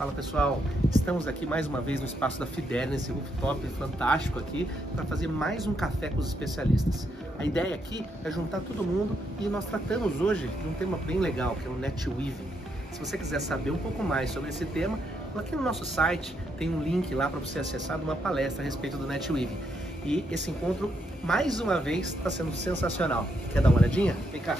Fala pessoal, estamos aqui mais uma vez no espaço da Fidel, nesse rooftop fantástico aqui, para fazer mais um café com os especialistas. A ideia aqui é juntar todo mundo e nós tratamos hoje de um tema bem legal, que é o NetWeaving. Se você quiser saber um pouco mais sobre esse tema, aqui no nosso site tem um link lá para você acessar de uma palestra a respeito do NetWeaving. E esse encontro, mais uma vez, está sendo sensacional. Quer dar uma olhadinha? Vem cá!